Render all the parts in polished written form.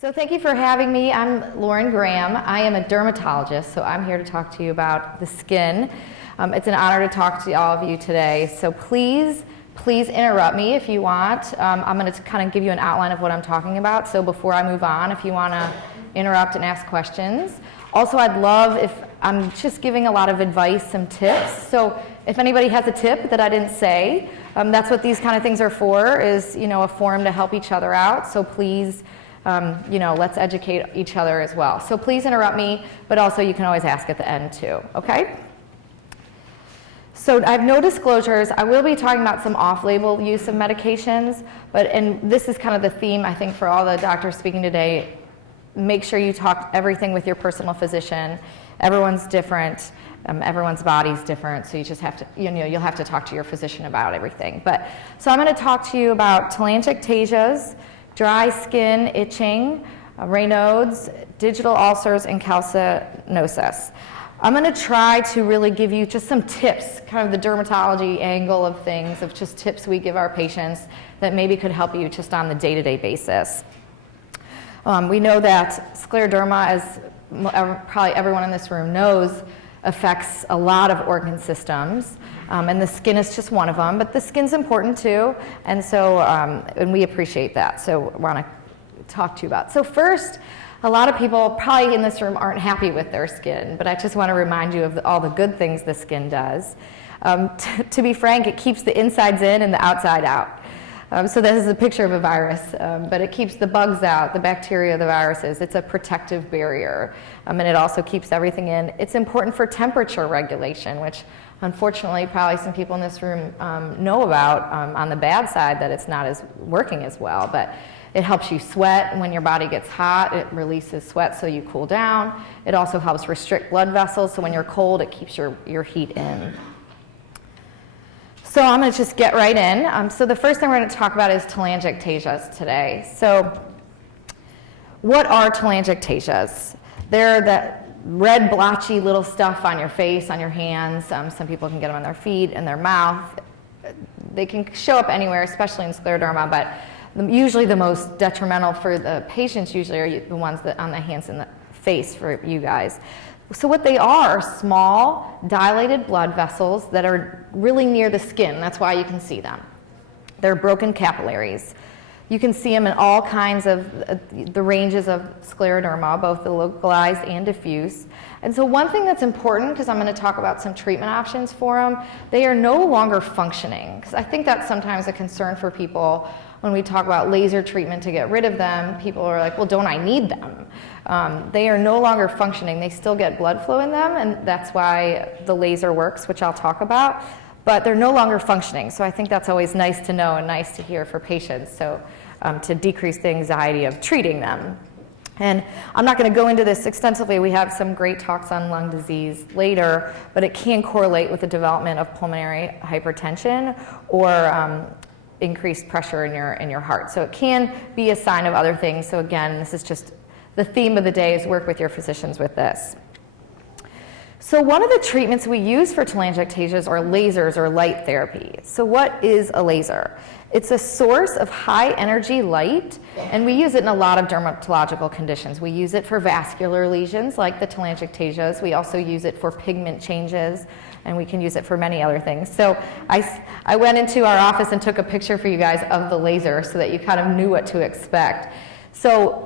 So thank you for having me. I'm Lauren Graham. I am a dermatologist, so I'm here to talk to you about the skin. It's an honor to talk to all of you today. So please interrupt me if you want. I'm going to kind of give you an outline of what I'm talking about. So before I move on, if you want to interrupt and ask questions. Also, I'd love if I'm just giving a lot of advice, some tips. So if anybody has a tip that I didn't say, that's what these kind of things are for, is, a forum to help each other out. So please, let's educate each other as well. So please interrupt me, but also you can always ask at the end too, okay? So I have no disclosures. I will be talking about some off-label use of medications, and this is kind of the theme, I think, for all the doctors speaking today. Make sure you talk everything with your personal physician. Everyone's different. Everyone's body's different, so you just have to, you'll have to talk to your physician about everything. So I'm going to talk to you about telangiectasias, dry skin, itching, Raynaud's, digital ulcers, and calcinosis. I'm going to try to really give you just some tips, kind of the dermatology angle of things, of just tips we give our patients that maybe could help you just on the day-to-day basis. We know that scleroderma, as probably everyone in this room knows, affects a lot of organ systems, and the skin is just one of them, but the skin's important too, and so and we appreciate that, so I want to talk to you about. So first, a lot of people probably in this room aren't happy with their skin, but I just want to remind you of all the good things the skin does. To be frank, it keeps the insides in and the outside out. So this is a picture of a virus, but it keeps the bugs out, the bacteria, the viruses. It's a protective barrier, and it also keeps everything in. It's important for temperature regulation, which unfortunately probably some people in this room know about on the bad side, that it's not as working as well, but it helps you sweat. When your body gets hot, it releases sweat so you cool down. It also helps restrict blood vessels, so when you're cold, it keeps your heat in. So I'm going to just get right in. So the first thing we're going to talk about is telangiectasias today. So what are telangiectasias? They're that red blotchy little stuff on your face, on your hands. Some people can get them on their feet and their mouth. They can show up anywhere, especially in scleroderma, but usually the most detrimental for the patients usually are the ones that on the hands and the face for you guys. So what they are small, dilated blood vessels that are really near the skin. That's why you can see them. They're broken capillaries. You can see them in all kinds of the ranges of scleroderma, both the localized and diffuse. And so one thing that's important, because I'm going to talk about some treatment options for them, they are no longer functioning. Because I think that's sometimes a concern for people when we talk about laser treatment to get rid of them. People are like, well, don't I need them? They are no longer functioning. They still get blood flow in them, and that's why the laser works, which I'll talk about. But they're no longer functioning, so I think that's always nice to know and nice to hear for patients, so to decrease the anxiety of treating them. And I'm not going to go into this extensively. We have some great talks on lung disease later, but it can correlate with the development of pulmonary hypertension or increased pressure in your heart. So it can be a sign of other things. So again, this is just the theme of the day, is work with your physicians with this. So one of the treatments we use for telangiectasias are lasers or light therapy. So what is a laser? It's a source of high energy light, and we use it in a lot of dermatological conditions. We use it for vascular lesions like the telangiectasias. We also use it for pigment changes, and we can use it for many other things. So I went into our office and took a picture for you guys of the laser so that you kind of knew what to expect. So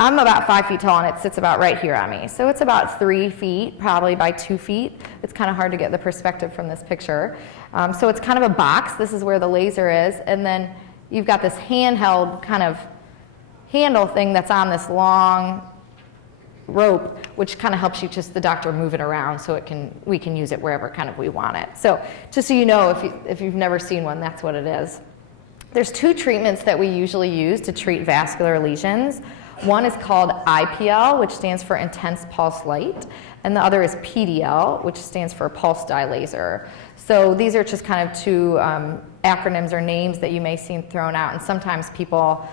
I'm about 5 feet tall, and it sits about right here on me. So it's about 3 feet, probably by 2 feet. It's kind of hard to get the perspective from this picture. So it's kind of a box. This is where the laser is. And then you've got this handheld kind of handle thing that's on this long rope, which kind of helps you, just the doctor, move it around so we can use it wherever kind of we want it. So just so you know, if you've never seen one, that's what it is. There's 2 treatments that we usually use to treat vascular lesions. One is called IPL, which stands for intense pulse light, and the other is PDL, which stands for pulse dye laser. So these are just kind of 2 acronyms or names that you may see thrown out, and sometimes people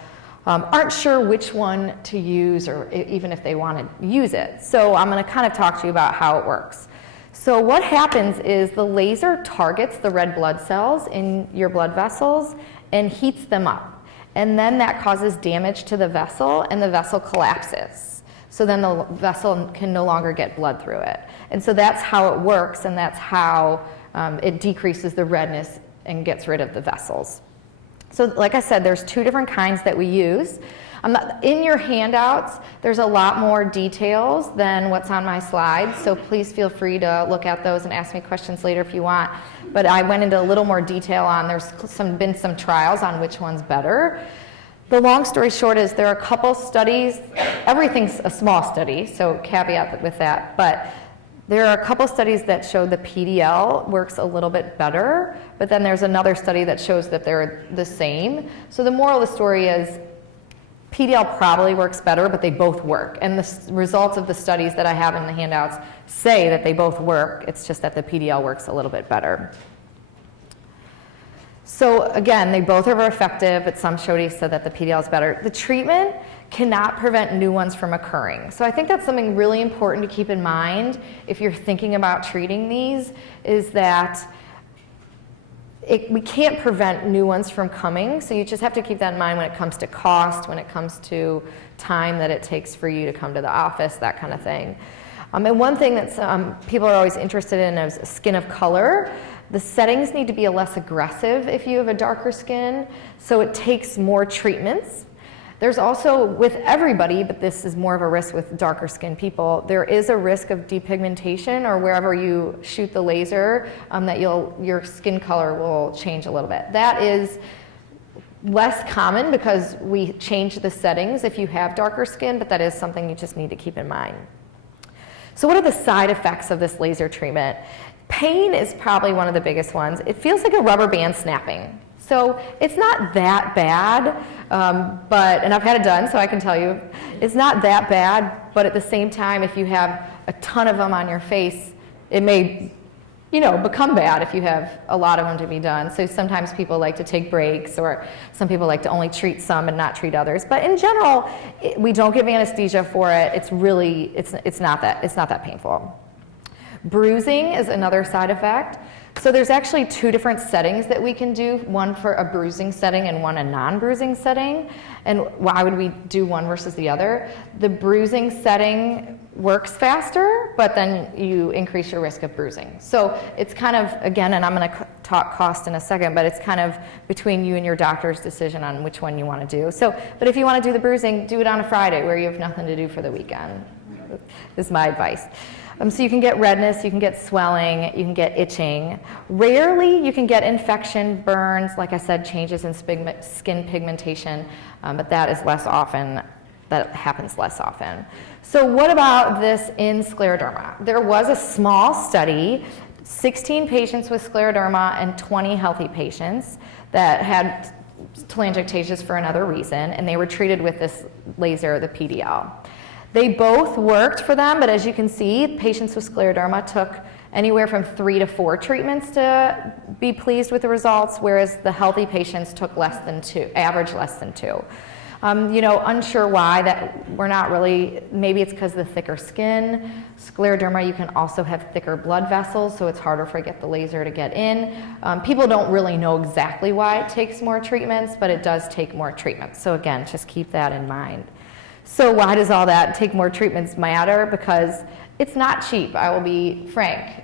aren't sure which one to use, or even if they want to use it. So I'm going to kind of talk to you about how it works. So what happens is the laser targets the red blood cells in your blood vessels and heats them up. and then that causes damage to the vessel, and the vessel collapses. So then the vessel can no longer get blood through it. And so that's how it works, and that's how it decreases the redness and gets rid of the vessels. So like I said, there's 2 different kinds that we use. In your handouts, there's a lot more details than what's on my slides, so please feel free to look at those and ask me questions later if you want. But I went into a little more detail on, there's been some trials on which one's better. The long story short is there are a couple studies, everything's a small study, so caveat with that, but there are a couple studies that show the PDL works a little bit better, but then there's another study that shows that they're the same. So the moral of the story is PDL probably works better, but they both work. And the results of the studies that I have in the handouts say that they both work. It's just that the PDL works a little bit better. So again, they both are effective, but some studies said that the PDL is better. The treatment cannot prevent new ones from occurring. So I think that's something really important to keep in mind if you're thinking about treating these, is that we can't prevent new ones from coming, so you just have to keep that in mind when it comes to cost, when it comes to time that it takes for you to come to the office, that kind of thing. And one thing that people are always interested in is skin of color. The settings need to be less aggressive if you have a darker skin, so it takes more treatments. There's also, with everybody, but this is more of a risk with darker skinned people, there is a risk of depigmentation, or wherever you shoot the laser, that your skin color will change a little bit. That is less common because we change the settings if you have darker skin, but that is something you just need to keep in mind. So what are the side effects of this laser treatment? Pain is probably one of the biggest ones. It feels like a rubber band snapping. So it's not that bad, and I've had it done, so I can tell you, it's not that bad, but at the same time, if you have a ton of them on your face, it may, become bad if you have a lot of them to be done. So sometimes people like to take breaks, or some people like to only treat some and not treat others. But in general, we don't give anesthesia for it. It's really, it's not that painful. Bruising is another side effect. So there's actually 2 different settings that we can do, one for a bruising setting and one a non-bruising setting. And why would we do one versus the other? The bruising setting works faster, but then you increase your risk of bruising. So it's kind of, again, and I'm going to talk cost in a second, but it's kind of between you and your doctor's decision on which one you want to do. So, but if you want to do the bruising, do it on a Friday where you have nothing to do for the weekend, is my advice. So you can get redness, you can get swelling, you can get itching. Rarely you can get infection, burns, like I said, changes in skin pigmentation, but that is less often, that happens less often. So what about this in scleroderma? There was a small study, 16 patients with scleroderma and 20 healthy patients that had telangiectasias for another reason, and they were treated with this laser, the PDL. They both worked for them, but as you can see, patients with scleroderma took anywhere from 3 to 4 treatments to be pleased with the results, whereas the healthy patients took less than 2, average less than 2. Unsure why, that we're not really, maybe it's because of the thicker skin. Scleroderma, you can also have thicker blood vessels, so it's harder to get the laser to get in. People don't really know exactly why it takes more treatments, but it does take more treatments. So again, just keep that in mind. So why does all that take more treatments matter? Because it's not cheap, I will be frank.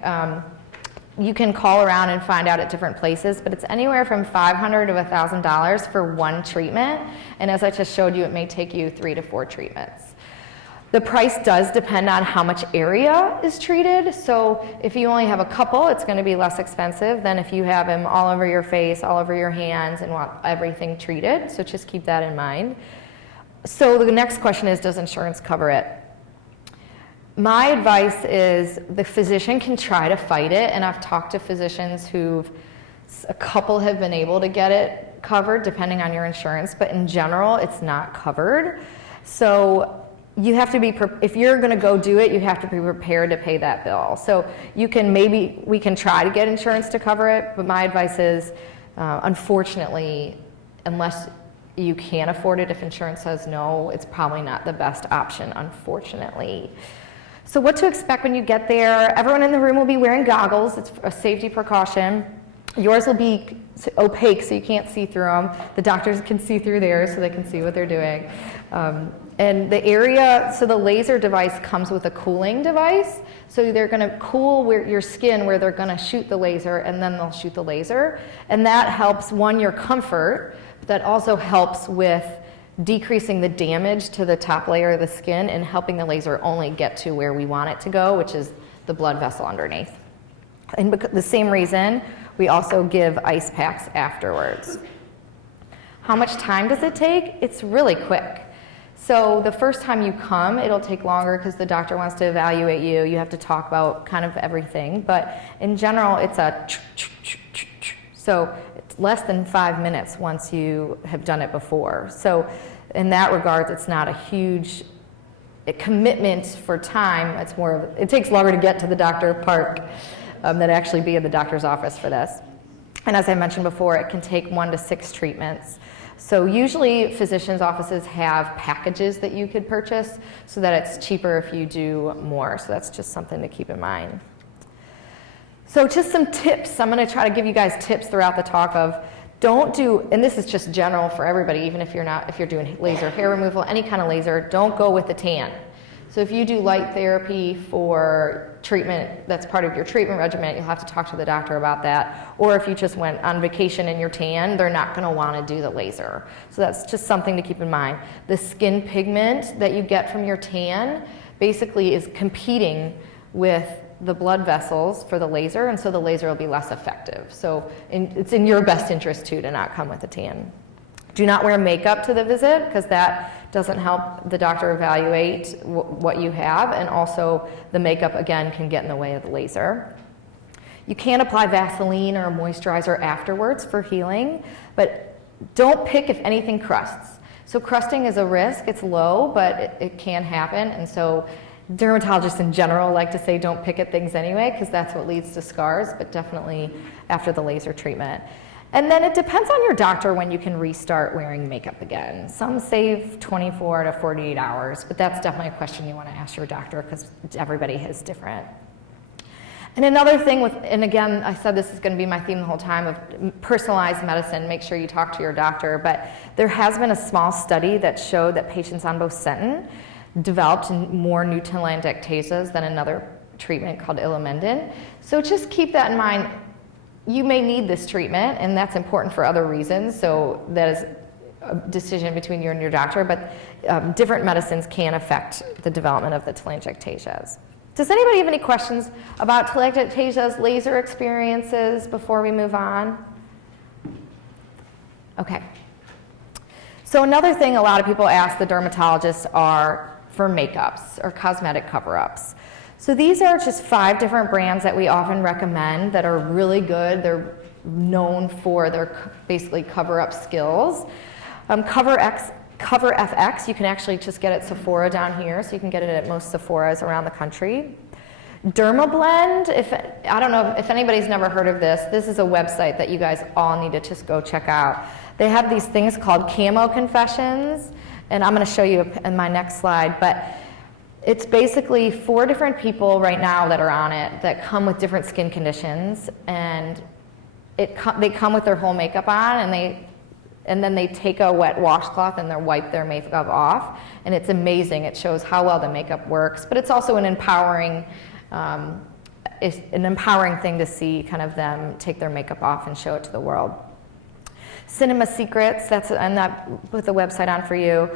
You can call around and find out at different places, but it's anywhere from $500 to $1,000 for one treatment. And as I just showed you, it may take you 3 to 4 treatments. The price does depend on how much area is treated. So if you only have a couple, it's going to be less expensive than if you have them all over your face, all over your hands, and want everything treated. So just keep that in mind. So the next question is, does insurance cover it? My advice is the physician can try to fight it, and I've talked to physicians a couple have been able to get it covered depending on your insurance, but in general, it's not covered. So you have to be, if you're going to go do it, you have to be prepared to pay that bill. So we can try to get insurance to cover it, but my advice is, unfortunately, unless you can't afford it, if insurance says no, it's probably not the best option, unfortunately. So what to expect when you get there? Everyone in the room will be wearing goggles. It's a safety precaution. Yours will be opaque, so you can't see through them. The doctors can see through theirs, so they can see what they're doing. And the area, so the laser device comes with a cooling device. So they're going to cool your skin where they're going to shoot the laser, and then they'll shoot the laser. And that helps, one, your comfort, but that also helps with decreasing the damage to the top layer of the skin and helping the laser only get to where we want it to go, which is the blood vessel underneath. And the same reason, we also give ice packs afterwards. How much time does it take? It's really quick. So the first time you come, it'll take longer because the doctor wants to evaluate you. You have to talk about kind of everything. But in general, it's so it's less than 5 minutes once you have done it before. So in that regard, it's not a huge commitment for time. It's more of, it takes longer to get to the doctor park than actually be in the doctor's office for this. And as I mentioned before, it can take 1 to 6 treatments. So usually physicians' offices have packages that you could purchase so that it's cheaper if you do more. So that's just something to keep in mind. So just some tips. I'm going to try to give you guys tips throughout the talk of don't do, and this is just general for everybody, even if you're doing laser hair removal, any kind of laser, don't go with the tan. So if you do light therapy for treatment, that's part of your treatment regimen, you'll have to talk to the doctor about that. Or if you just went on vacation and you're tan, they're not going to want to do the laser. So that's just something to keep in mind. The skin pigment that you get from your tan basically is competing with the blood vessels for the laser, and so the laser will be less effective. So it's in your best interest too to not come with a tan. Do not wear makeup to the visit because that doesn't help the doctor evaluate what you have, and also the makeup again can get in the way of the laser. You can apply Vaseline or a moisturizer afterwards for healing, but don't pick if anything crusts. So crusting is a risk, it's low, but it can happen, and so dermatologists in general like to say don't pick at things anyway because that's what leads to scars, but definitely after the laser treatment. And then it depends on your doctor when you can restart wearing makeup again. Some say 24 to 48 hours, but that's definitely a question you want to ask your doctor because everybody is different. And another thing with, and again, I said this is going to be my theme the whole time of personalized medicine, make sure you talk to your doctor, but there has been a small study that showed that patients on Bosentan developed more new Telangiectasias than another treatment called Ilumendin. So just keep that in mind. You may need this treatment, and that's important for other reasons, so that is a decision between you and your doctor, but different medicines can affect the development of the telangiectasias. Does anybody have any questions about telangiectasias, laser experiences before we move on? Okay. So another thing a lot of people ask the dermatologists are for makeups or cosmetic cover-ups. So these are just 5 different brands that we often recommend that are really good. They're known for their basically cover-up skills. Cover FX, you can actually just get at Sephora down here, so you can get it at most Sephoras around the country. Derma Blend, I don't know if anybody's never heard of this. This is a website that you guys all need to just go check out. They have these things called Camo Confessions, and I'm going to show you in my next slide, but it's basically 4 different people right now that are on it that come with different skin conditions, and they come with their whole makeup on, and then they take a wet washcloth and they wipe their makeup off, and it's amazing. It shows how well the makeup works, but it's also an empowering thing to see kind of them take their makeup off and show it to the world. Cinema Secrets, I'm not put the website on for you.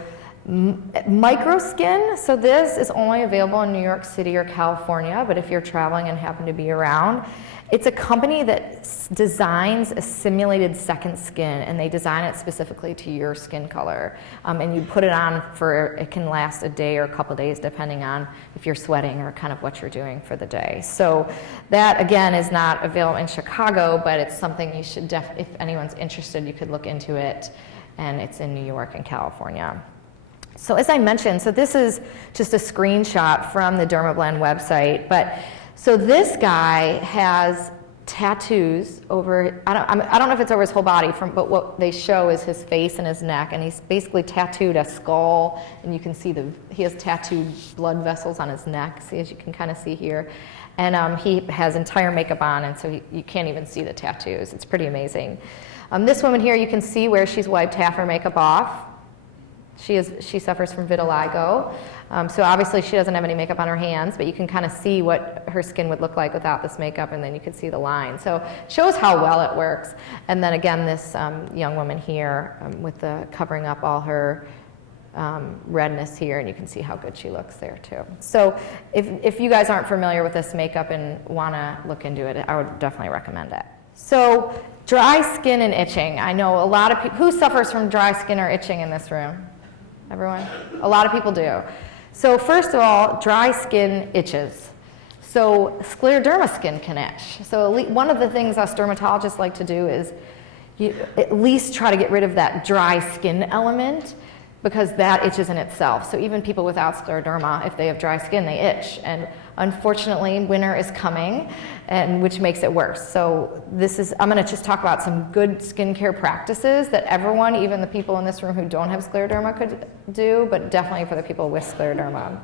Microskin, so this is only available in New York City or California, but if you're traveling and happen to be around, it's a company that designs a simulated second skin, and they design it specifically to your skin color. And you put it on it can last a day or a couple days depending on if you're sweating or kind of what you're doing for the day. So that again is not available in Chicago, but it's something you should if anyone's interested, you could look into it, and it's in New York and California. So as I mentioned, so this is just a screenshot from the Dermablend website, but so this guy has tattoos over, I don't know if it's over his whole body, but what they show is his face and his neck, and he's basically tattooed a skull, and you can see he has tattooed blood vessels on his neck, see, as you can kind of see here. And he has entire makeup on, and so you can't even see the tattoos. It's pretty amazing. This woman here, you can see where she's wiped half her makeup off. She suffers from vitiligo. So obviously she doesn't have any makeup on her hands, but you can kind of see what her skin would look like without this makeup, and then you can see the line. So it shows how well it works. And then again, this young woman here with the covering up all her redness here, and you can see how good she looks there too. So if you guys aren't familiar with this makeup and want to look into it, I would definitely recommend it. So dry skin and itching. I know a lot of people, who suffers from dry skin or itching in this room? Everyone? A lot of people do. So first of all, dry skin itches. So scleroderma skin can itch. So one of the things us dermatologists like to do is at least try to get rid of that dry skin element, because that itches in itself. So even people without scleroderma, if they have dry skin, they itch. And unfortunately, winter is coming, and which makes it worse. So I'm gonna just talk about some good skincare practices that everyone, even the people in this room who don't have scleroderma, could do, but definitely for the people with scleroderma.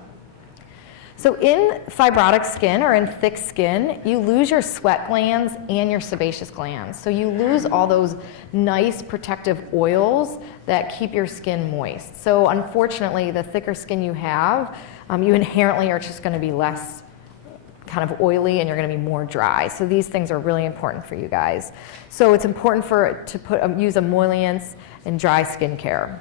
So in fibrotic skin or in thick skin, you lose your sweat glands and your sebaceous glands. So you lose all those nice protective oils that keep your skin moist. So unfortunately, the thicker skin you have, you inherently are just going to be less kind of oily, and you're going to be more dry. So these things are really important for you guys. So it's important to use emollients and dry skincare.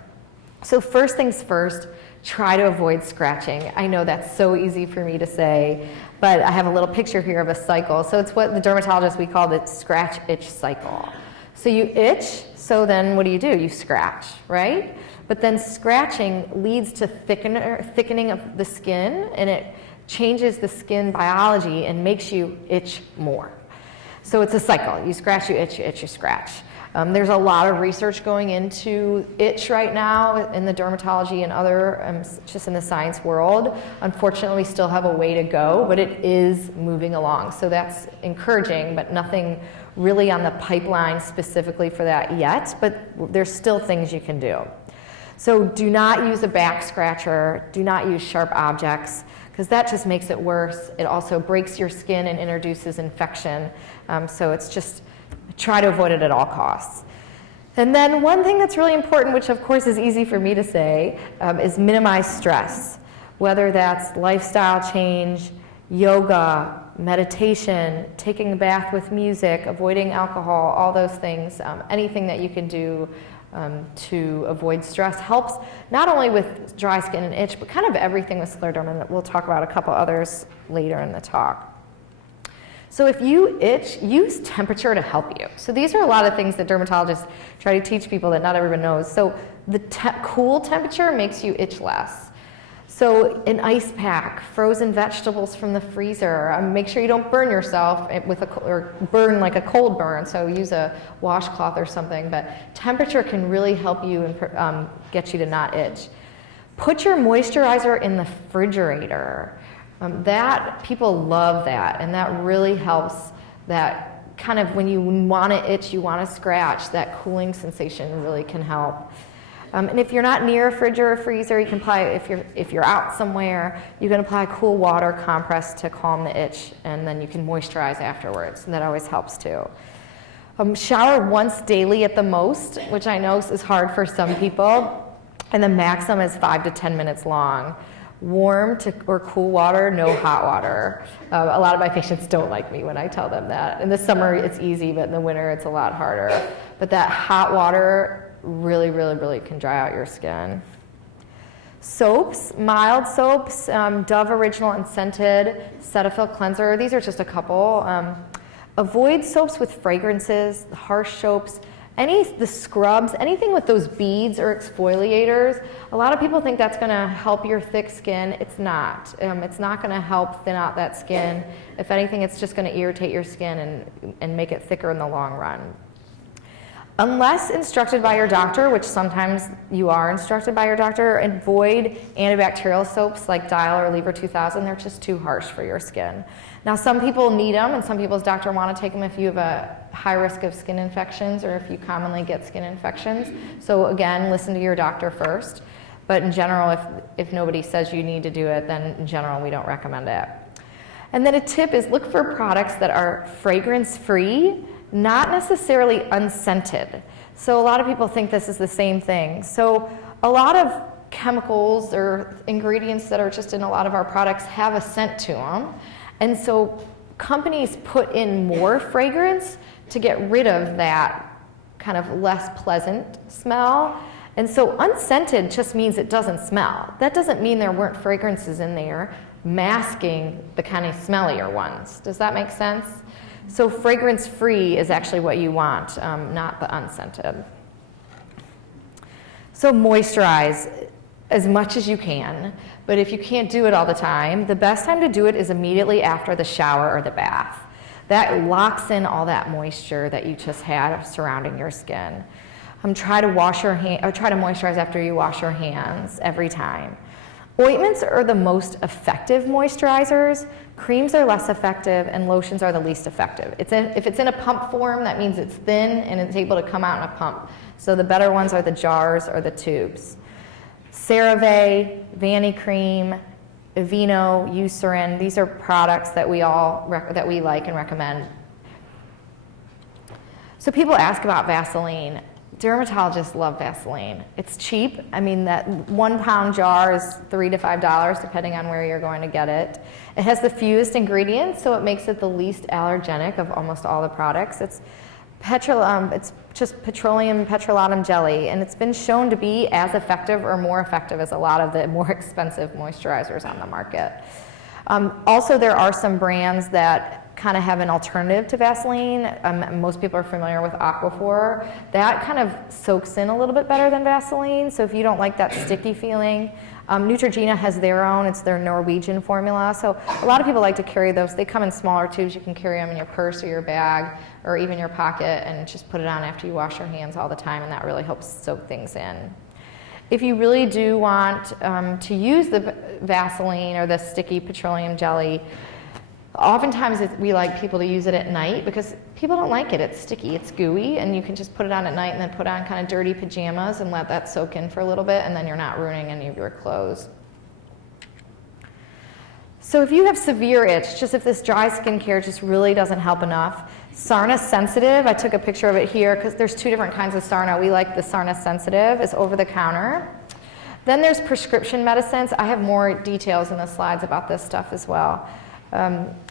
So first things first, try to avoid scratching. I know that's so easy for me to say, but I have a little picture here of a cycle. So it's what the dermatologists, we call the scratch-itch cycle. So you itch, so then what do? You scratch, right? But then scratching leads to thickening of the skin, and it changes the skin biology and makes you itch more. So it's a cycle. You scratch, you itch, you scratch. There's a lot of research going into itch right now in the dermatology and other, just in the science world. Unfortunately, we still have a way to go, but it is moving along. So that's encouraging, but nothing really on the pipeline specifically for that yet, but there's still things you can do. So do not use a back scratcher, do not use sharp objects, because that just makes it worse. It also breaks your skin and introduces infection. So it's just, try to avoid it at all costs. And then one thing that's really important, which of course is easy for me to say, is minimize stress. Whether that's lifestyle change, yoga, meditation, taking a bath with music, avoiding alcohol, all those things, anything that you can do to avoid stress helps not only with dry skin and itch, but kind of everything with scleroderma. We'll talk about a couple others later in the talk. So if you itch, use temperature to help you. So these are a lot of things that dermatologists try to teach people that not everyone knows. So the cool temperature makes you itch less. So an ice pack, frozen vegetables from the freezer. Make sure you don't burn yourself or burn like a cold burn. So use a washcloth or something. But temperature can really help you and get you to not itch. Put your moisturizer in the refrigerator. That people love that, and that really helps. That kind of when you want to itch, you want to scratch, that cooling sensation really can help. And if you're not near a fridge or a freezer, you can apply, if you're out somewhere, you can apply cool water compress to calm the itch, and then you can moisturize afterwards, and that always helps too. Shower once daily at the most, which I know is hard for some people, and the maximum is 5 to 10 minutes long. Warm or cool water, no hot water. A lot of my patients don't like me when I tell them that. In the summer it's easy, but in the winter it's a lot harder. But that hot water really, really, really can dry out your skin. Soaps, mild soaps, Dove Original and Scented, Cetaphil Cleanser. These are just a couple. Avoid soaps with fragrances, harsh soaps. The scrubs, anything with those beads or exfoliators, a lot of people think that's going to help your thick skin. It's not. It's not going to help thin out that skin. If anything, it's just going to irritate your skin and make it thicker in the long run. Unless instructed by your doctor, which sometimes you are instructed by your doctor, avoid antibacterial soaps like Dial or Lever 2000. They're just too harsh for your skin. Now, some people need them, and some people's doctor want to take them if you have a high risk of skin infections or if you commonly get skin infections. So again, listen to your doctor first. But in general, if nobody says you need to do it, then in general, we don't recommend it. And then a tip is look for products that are fragrance-free, not necessarily unscented. So a lot of people think this is the same thing. So a lot of chemicals or ingredients that are just in a lot of our products have a scent to them. And so companies put in more fragrance to get rid of that kind of less pleasant smell. And so unscented just means it doesn't smell. That doesn't mean there weren't fragrances in there masking the kind of smellier ones. Does that make sense? So fragrance-free is actually what you want, not the unscented. So moisturize as much as you can, but if you can't do it all the time, the best time to do it is immediately after the shower or the bath. That locks in all that moisture that you just had surrounding your skin. Try to moisturize after you wash your hands every time. Ointments are the most effective moisturizers, creams are less effective, and lotions are the least effective. If it's in a pump form, that means it's thin and it's able to come out in a pump. So the better ones are the jars or the tubes. CeraVe, Vanicream, Aveeno, Eucerin, these are products that we like and recommend. So people ask about Vaseline. Dermatologists love Vaseline. It's cheap. I mean, that 1 pound jar is $3 to $5, depending on where you're going to get it. It has the fewest ingredients, so it makes it the least allergenic of almost all the products. It's just petroleum petrolatum jelly, and it's been shown to be as effective or more effective as a lot of the more expensive moisturizers on the market. Also, there are some brands that kind of have an alternative to Vaseline. Most people are familiar with Aquaphor. That kind of soaks in a little bit better than Vaseline, so if you don't like that sticky feeling, Neutrogena has their own. It's their Norwegian formula. So a lot of people like to carry those. They come in smaller tubes. You can carry them in your purse or your bag or even your pocket and just put it on after you wash your hands all the time, and that really helps soak things in. If you really do want to use the Vaseline or the sticky petroleum jelly, oftentimes we like people to use it at night because people don't like it. It's sticky, it's gooey, and you can just put it on at night and then put on kind of dirty pajamas and let that soak in for a little bit, and then you're not ruining any of your clothes. So if you have severe itch, just if this dry skincare just really doesn't help enough, Sarna Sensitive, I took a picture of it here because there's 2 different kinds of Sarna. We like the Sarna Sensitive, it's over the counter. Then there's prescription medicines. I have more details in the slides about this stuff as well.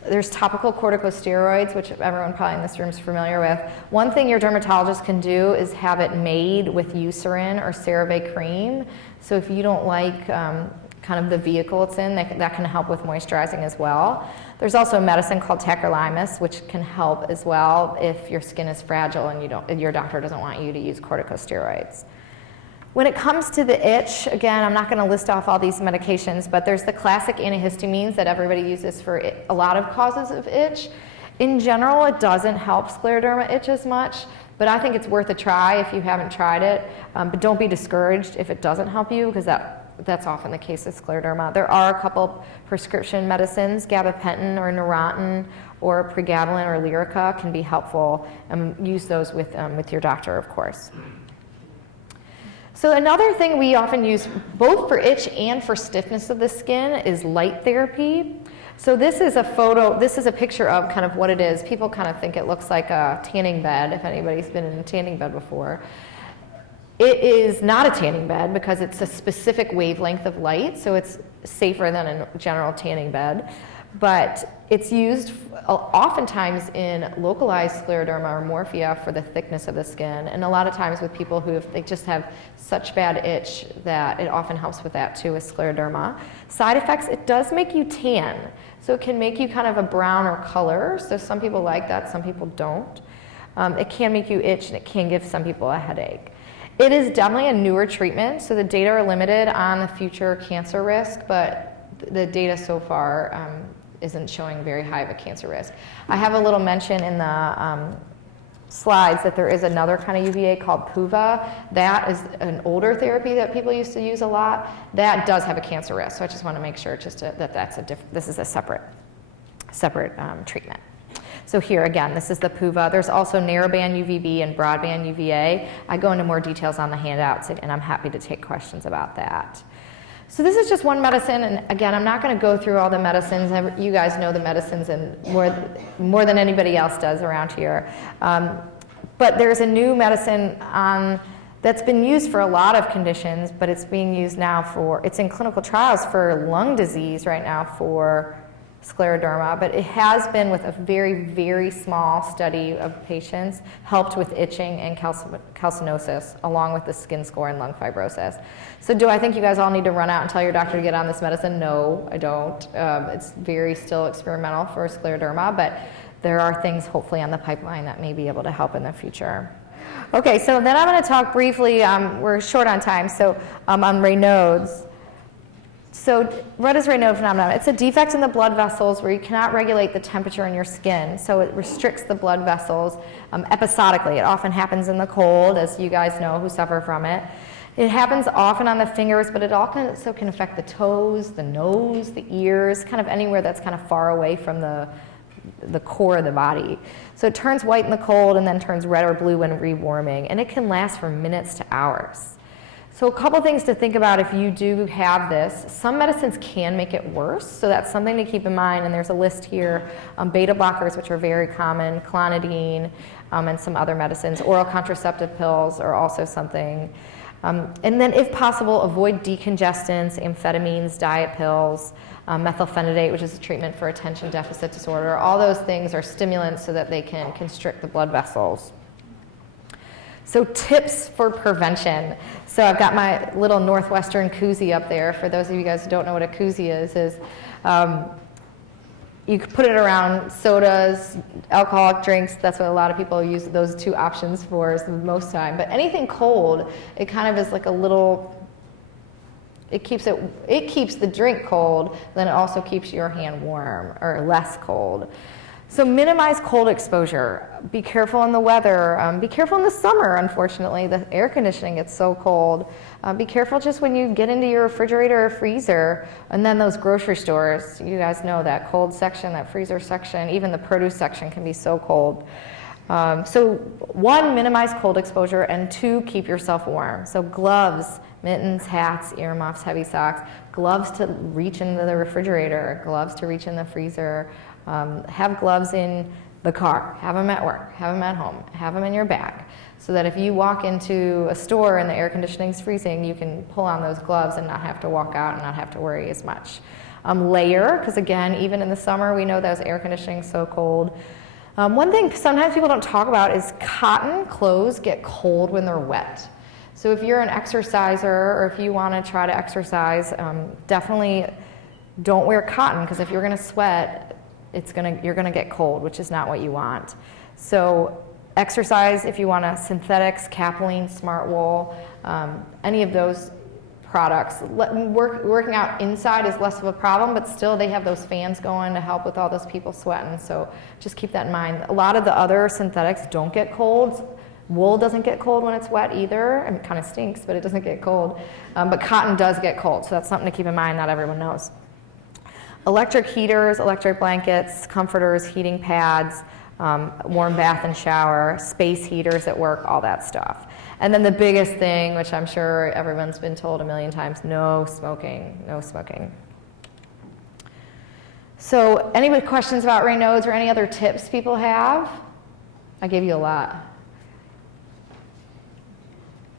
There's topical corticosteroids, which everyone probably in this room is familiar with. One thing your dermatologist can do is have it made with Eucerin or CeraVe cream. So if you don't like kind of the vehicle it's in, that can help with moisturizing as well. There's also a medicine called tacrolimus, which can help as well if your skin is fragile and your doctor doesn't want you to use corticosteroids. When it comes to the itch, again, I'm not going to list off all these medications, but there's the classic antihistamines that everybody uses for a lot of causes of itch. In general, it doesn't help scleroderma itch as much, but I think it's worth a try if you haven't tried it. But don't be discouraged if it doesn't help you, because that's often the case with scleroderma. There are a couple prescription medicines, gabapentin or Neurontin or pregabalin or Lyrica can be helpful. Use those with your doctor, of course. So another thing we often use both for itch and for stiffness of the skin is light therapy. So this is a picture of kind of what it is. People kind of think it looks like a tanning bed, if anybody's been in a tanning bed before. It is not a tanning bed because it's a specific wavelength of light, so it's safer than a general tanning bed. But it's used oftentimes in localized scleroderma or morphea for the thickness of the skin, and a lot of times with people they just have such bad itch that it often helps with that too with scleroderma. Side effects, it does make you tan, so it can make you kind of a browner color, so some people like that, some people don't. It can make you itch and it can give some people a headache. It is definitely a newer treatment, so the data are limited on the future cancer risk, but the data so far isn't showing very high of a cancer risk. I have a little mention in the slides that there is another kind of UVA called PUVA. That is an older therapy that people used to use a lot. That does have a cancer risk, so I just want to make sure this is a separate treatment. So here again, this is the PUVA. There's also narrowband UVB and broadband UVA. I go into more details on the handouts, and I'm happy to take questions about that. So this is just one medicine, and again, I'm not going to go through all the medicines. You guys know the medicines and more than anybody else does around here. But there's a new medicine that's been used for a lot of conditions, but it's being used now it's in clinical trials for lung disease right now for scleroderma, but it has been with a very, very small study of patients, helped with itching and calcinosis, along with the skin score and lung fibrosis. So do I think you guys all need to run out and tell your doctor to get on this medicine? No, I don't. It's very still experimental for scleroderma, but there are things hopefully on the pipeline that may be able to help in the future. Okay, so then I'm going to talk briefly, we're short on time, so on Raynaud's. So what is Raynaud phenomenon? It's a defect in the blood vessels where you cannot regulate the temperature in your skin. So it restricts the blood vessels episodically. It often happens in the cold, as you guys know who suffer from it. It happens often on the fingers, but it also can affect the toes, the nose, the ears, kind of anywhere that's kind of far away from the core of the body. So it turns white in the cold and then turns red or blue when rewarming, and it can last for minutes to hours. So a couple things to think about if you do have this. Some medicines can make it worse, so that's something to keep in mind, and there's a list here. Beta blockers, which are very common, clonidine, and some other medicines. Oral contraceptive pills are also something. And then if possible, avoid decongestants, amphetamines, diet pills, methylphenidate, which is a treatment for attention deficit disorder. All those things are stimulants so that they can constrict the blood vessels. So tips for prevention. So I've got my little Northwestern koozie up there. For those of you guys who don't know what a koozie is you can put it around sodas, alcoholic drinks. That's what a lot of people use those two options for most time. But anything cold, it kind of is like a little, it keeps the drink cold, then it also keeps your hand warm or less cold. So minimize cold exposure. Be careful in the weather. Be careful in the summer, unfortunately. The air conditioning gets so cold. Be careful just when you get into your refrigerator or freezer, and then those grocery stores. You guys know that cold section, that freezer section, even the produce section can be so cold. So one, minimize cold exposure, and two, keep yourself warm. So gloves, mittens, hats, earmuffs, heavy socks, gloves to reach into the refrigerator, gloves to reach in the freezer. Have gloves in the car, have them at work, have them at home, have them in your bag, so that if you walk into a store and the air conditioning is freezing, you can pull on those gloves and not have to walk out and not have to worry as much. Layer, because again, even in the summer, we know those air conditioning is so cold. One thing sometimes people don't talk about is cotton clothes get cold when they're wet. So if you're an exerciser or if you want to try to exercise, definitely don't wear cotton, because if you're going to sweat, you're gonna get cold, which is not what you want. So exercise, if you want synthetics, Capilene, Smart Wool, any of those products. Working out inside is less of a problem, but still they have those fans going to help with all those people sweating, so just keep that in mind. A lot of the other synthetics don't get cold. Wool doesn't get cold when it's wet either. It kind of stinks, but it doesn't get cold. But cotton does get cold, so that's something to keep in mind, not everyone knows. Electric heaters, electric blankets, comforters, heating pads, warm bath and shower, space heaters at work, all that stuff. And then the biggest thing, which I'm sure everyone's been told a million times, no smoking, no smoking. So any questions about Raynaud's or any other tips people have? I gave you a lot.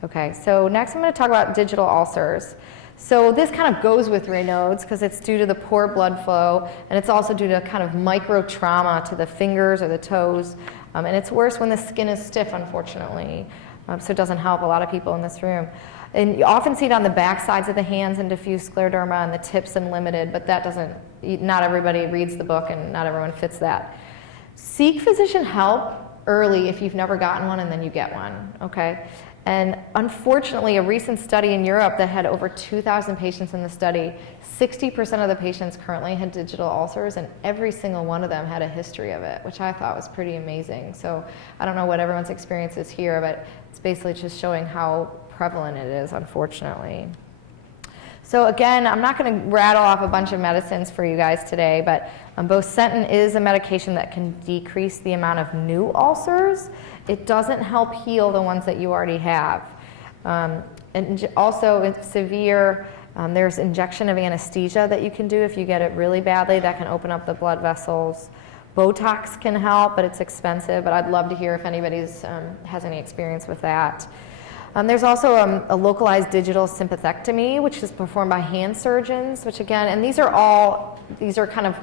Okay, so next I'm going to talk about digital ulcers. So this kind of goes with Raynaud's because it's due to the poor blood flow, and it's also due to kind of micro trauma to the fingers or the toes. And it's worse when the skin is stiff, unfortunately. So it doesn't help a lot of people in this room. And you often see it on the back sides of the hands in diffuse scleroderma and the tips and limited, but that doesn't, not everybody reads the book and not everyone fits that. Seek physician help early if you've never gotten one and then you get one, okay? And unfortunately, a recent study in Europe that had over 2,000 patients in the study, 60% of the patients currently had digital ulcers, and every single one of them had a history of it, which I thought was pretty amazing. So I don't know what everyone's experience is here, but it's basically just showing how prevalent it is, unfortunately. So again, I'm not going to rattle off a bunch of medicines for you guys today, but Bosentan is a medication that can decrease the amount of new ulcers. It doesn't help heal the ones that you already have. And also, it's severe. There's injection of anesthesia that you can do if you get it really badly. That can open up the blood vessels. Botox can help, but it's expensive, but I'd love to hear if anybody has any experience with that. There's also a localized digital sympathectomy, which is performed by hand surgeons, which again, and these are kind of,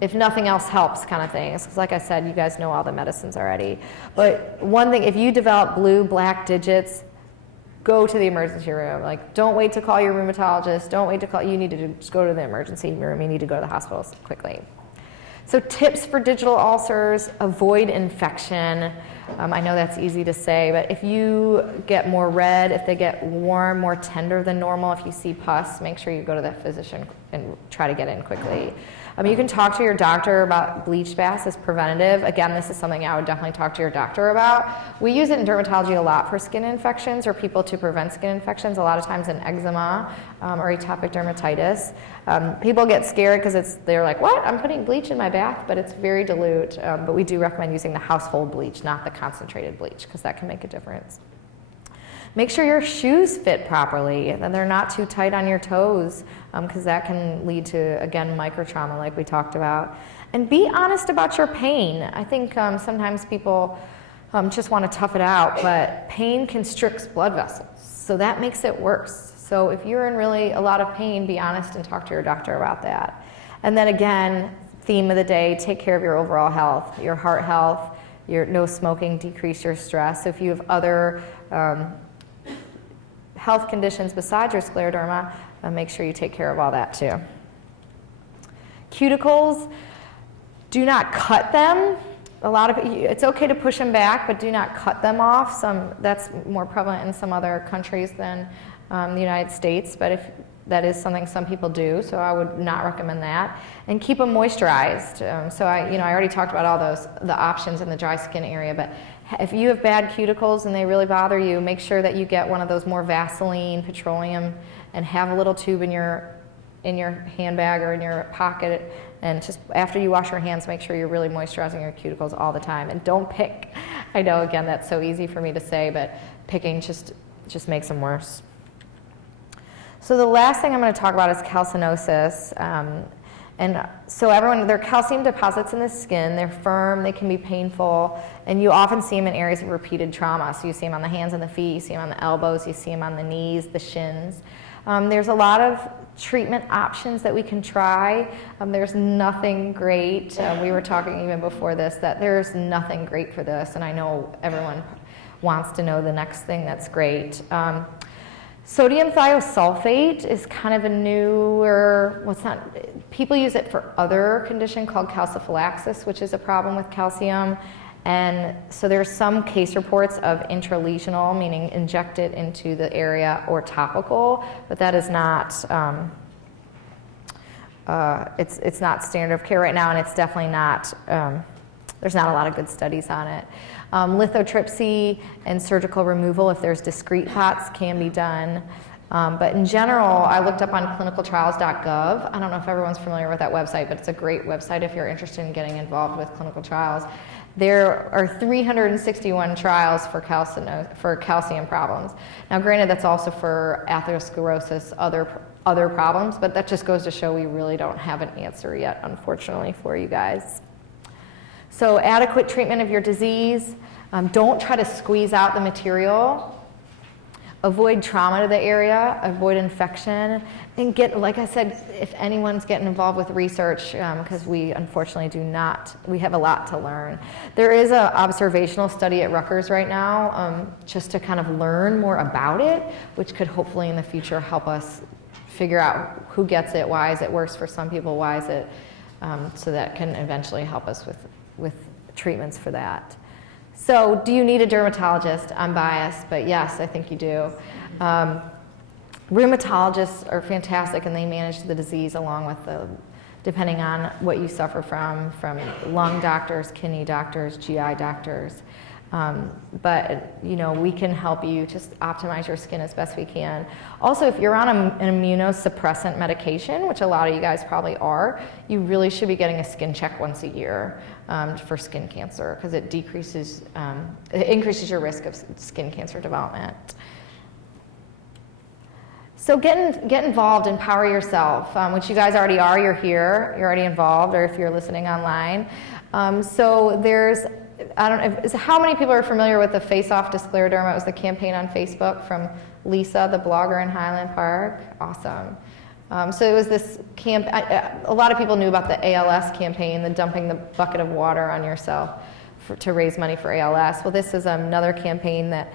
if nothing else helps kind of things, because like I said, you guys know all the medicines already. But one thing, if you develop blue, black digits, go to the emergency room. Like, don't wait to call your rheumatologist, don't wait to call, you need to just go to the emergency room, you need to go to the hospital quickly. So tips for digital ulcers: avoid infection. I know that's easy to say, but if you get more red, if they get warm, more tender than normal, if you see pus, make sure you go to the physician and try to get in quickly. You can talk to your doctor about bleach baths as preventative. Again, this is something I would definitely talk to your doctor about. We use it in dermatology a lot for skin infections or people to prevent skin infections, a lot of times in eczema or atopic dermatitis. People get scared because they're like, what? I'm putting bleach in my bath, but it's very dilute. But we do recommend using the household bleach, not the concentrated bleach, because that can make a difference. Make sure your shoes fit properly and they're not too tight on your toes, because that can lead to, again, microtrauma like we talked about. And be honest about your pain. I think sometimes people just want to tough it out, but pain constricts blood vessels, so that makes it worse. So if you're in really a lot of pain, be honest and talk to your doctor about that. And then again, theme of the day, take care of your overall health, your heart health, your no smoking, decrease your stress. So if you have other health conditions besides your scleroderma, make sure you take care of all that too. Cuticles, do not cut them. It's okay to push them back, but do not cut them off. That's more prevalent in some other countries than the United States, but if that is something some people do, so I would not recommend that. And keep them moisturized. So I already talked about all the options in the dry skin area, but if you have bad cuticles and they really bother you, make sure that you get one of those more Vaseline, petroleum, and have a little tube in your handbag or in your pocket, and just after you wash your hands, make sure you're really moisturizing your cuticles all the time. And don't pick. I know, again, that's so easy for me to say, but picking just makes them worse. So the last thing I'm going to talk about is calcinosis. And so there are calcium deposits in the skin. They're firm, they can be painful, and you often see them in areas of repeated trauma. So you see them on the hands and the feet, you see them on the elbows, you see them on the knees, the shins. There's a lot of treatment options that we can try. There's nothing great. We were talking even before this that there's nothing great for this, and I know everyone wants to know the next thing that's great. Sodium thiosulfate is kind of a newer, people use it for other condition called calciphylaxis, which is a problem with calcium. And so there's some case reports of intralesional, meaning injected into the area, or topical, but that is not, it's not standard of care right now, and it's definitely not, there's not a lot of good studies on it. Lithotripsy and surgical removal, if there's discrete POTS, can be done. But in general, I looked up on clinicaltrials.gov. I don't know if everyone's familiar with that website, but it's a great website if you're interested in getting involved with clinical trials. There are 361 trials for calcium problems. Now, granted, that's also for atherosclerosis, other problems, but that just goes to show we really don't have an answer yet, unfortunately, for you guys. So adequate treatment of your disease. Don't try to squeeze out the material. Avoid trauma to the area, avoid infection, and like I said, if anyone's getting involved with research, because we unfortunately we have a lot to learn. There is an observational study at Rutgers right now, just to kind of learn more about it, which could hopefully in the future help us figure out who gets it, why is it worse for some people, why is it, so that can eventually help us with treatments for that. So do you need a dermatologist? I'm biased, but yes, I think you do. Rheumatologists are fantastic, and they manage the disease along with depending on what you suffer from lung doctors, kidney doctors, GI doctors. But we can help you just optimize your skin as best we can. Also, if you're on an immunosuppressant medication, which a lot of you guys probably are, you really should be getting a skin check once a year for skin cancer, because it increases your risk of skin cancer development. So get involved, empower yourself, which you guys already are. You're here, you're already involved, or if you're listening online. So there's, I don't know, how many people are familiar with the Face Off to Scleroderma? It was the campaign on Facebook from Lisa, the blogger in Highland Park. Awesome. So it was this a lot of people knew about the ALS campaign, the dumping the bucket of water on yourself to raise money for ALS. Well, this is another campaign that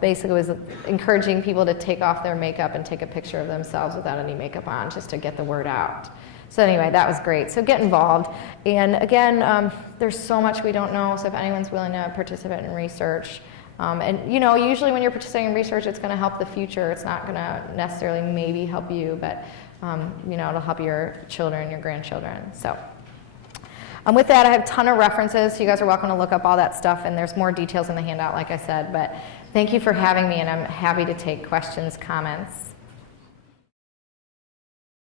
basically was encouraging people to take off their makeup and take a picture of themselves without any makeup on, just to get the word out. So anyway, that was great. So get involved. And again, there's so much we don't know, so if anyone's willing to participate in research, and you know, usually when you're participating in research, it's going to help the future. It's not going to necessarily maybe help you, but you know, it'll help your children, your grandchildren. So with that, I have a ton of references, so you guys are welcome to look up all that stuff, and there's more details in the handout, like I said. But thank you for having me, and I'm happy to take questions, comments.